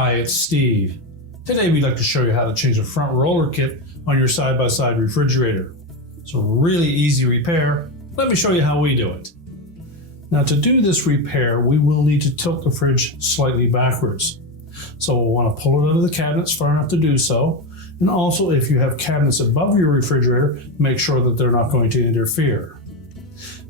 Hi, it's Steve. Today we'd like to show you how to change the front roller kit on your side-by-side refrigerator. It's a really easy repair. Let me show you how we do it. Now to do this repair, we will need to tilt the fridge slightly backwards. So we'll want to pull it out of the cabinets far enough to do so. And also, if you have cabinets above your refrigerator, make sure that they're not going to interfere.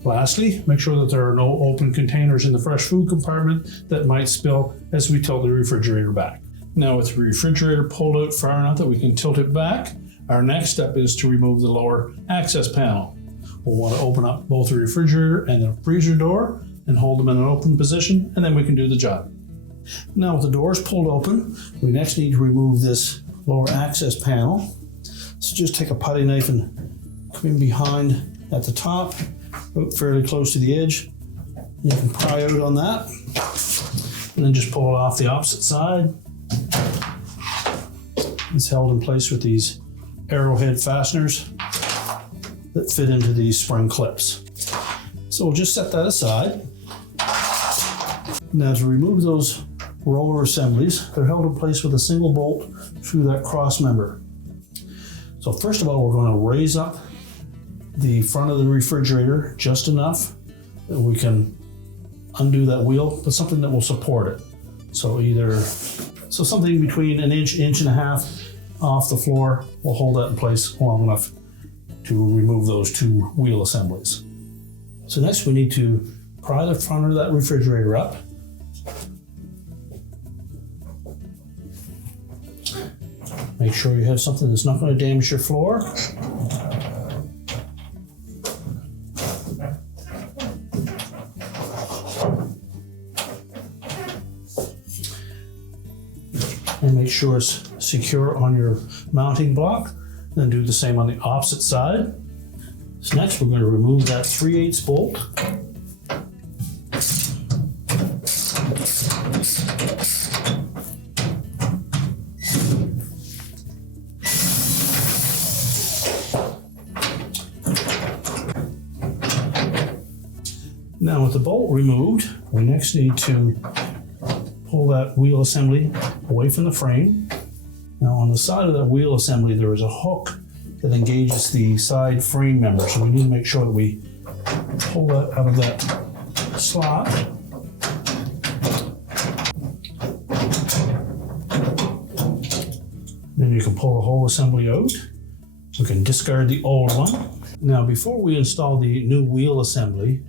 Lastly, make sure that there are no open containers in the fresh food compartment that might spill as we tilt the refrigerator back. Now with the refrigerator pulled out far enough that we can tilt it back, our next step is to remove the lower access panel. We'll want to open up both the refrigerator and the freezer door and hold them in an open position, and then we can do the job. Now with the doors pulled open, we next need to remove this lower access panel. So just take a putty knife and come in behind at the top, fairly close to the edge. You can pry out on that, and then just pull it off the opposite side. It's held in place with these arrowhead fasteners that fit into these spring clips. So we'll just set that aside. Now to remove those roller assemblies, they're held in place with a single bolt through that cross member. So first of all, we're going to raise up the front of the refrigerator just enough that we can undo that wheel, but something that will support it. So something between an inch and a half off the floor will hold that in place long enough to remove those two wheel assemblies. So next we need to pry the front of that refrigerator up. Make sure you have something that's not going to damage your floor. And make sure it's secure on your mounting block. Then do the same on the opposite side. So next we're going to remove that 3/8 bolt. Now with the bolt removed, we next need to pull that wheel assembly away from the frame. Now on the side of that wheel assembly, there is a hook that engages the side frame member. So we need to make sure that we pull that out of that slot. Then you can pull the whole assembly out. We can discard the old one. Now before we install the new wheel assembly,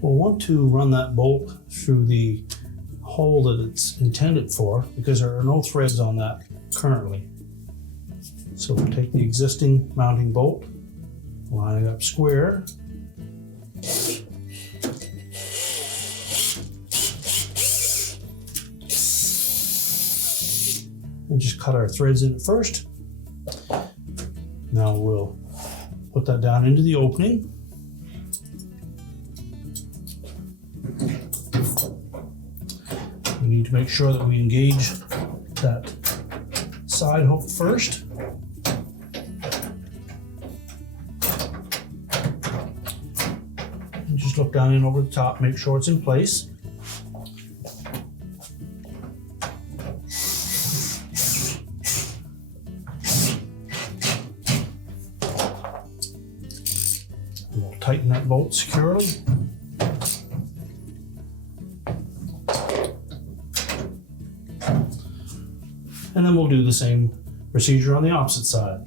we'll want to run that bolt through the hole that it's intended for, because there are no threads on that currently. So we'll take the existing mounting bolt, line it up square, and just cut our threads in it first. Now we'll put that down into the opening. We need to make sure that we engage that side hook first. And just look down in over the top, make sure it's in place. And we'll tighten that bolt securely. And then we'll do the same procedure on the opposite side.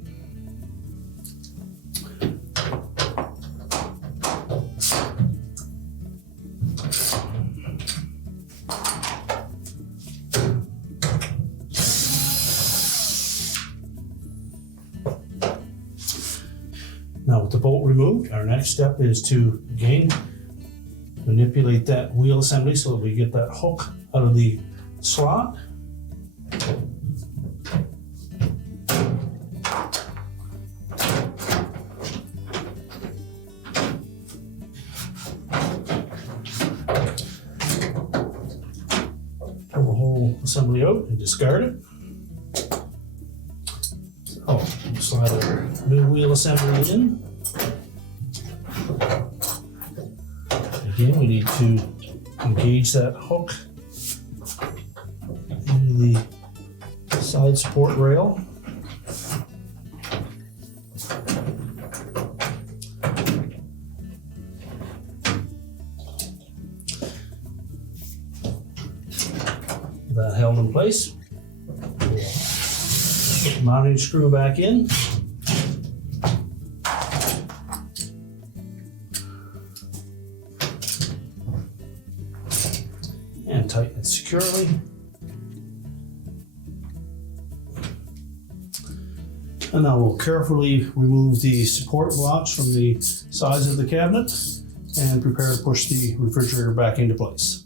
Now with the bolt removed, our next step is to again manipulate that wheel assembly so that we get that hook out of the slot. Pull the whole assembly out and discard it. So we'll slide our new wheel assembly in. Again, we need to engage that hook into the side support rail. That held in place. Put the mounting screw back in. And tighten it securely. And now we'll carefully remove the support blocks from the sides of the cabinet and prepare to push the refrigerator back into place.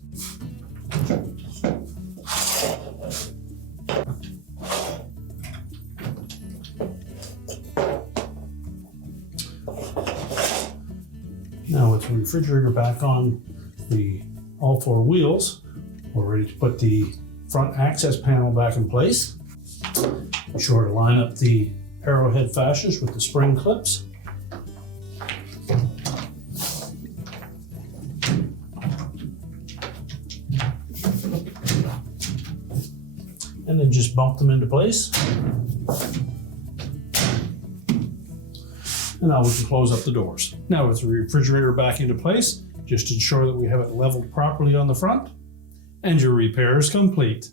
Now with the refrigerator back on all four wheels, we're ready to put the front access panel back in place. Be sure to line up the arrowhead fascias with the spring clips. And then just bump them into place. And now we can close up the doors. Now with the refrigerator back into place, just ensure that we have it leveled properly on the front, and your repair is complete.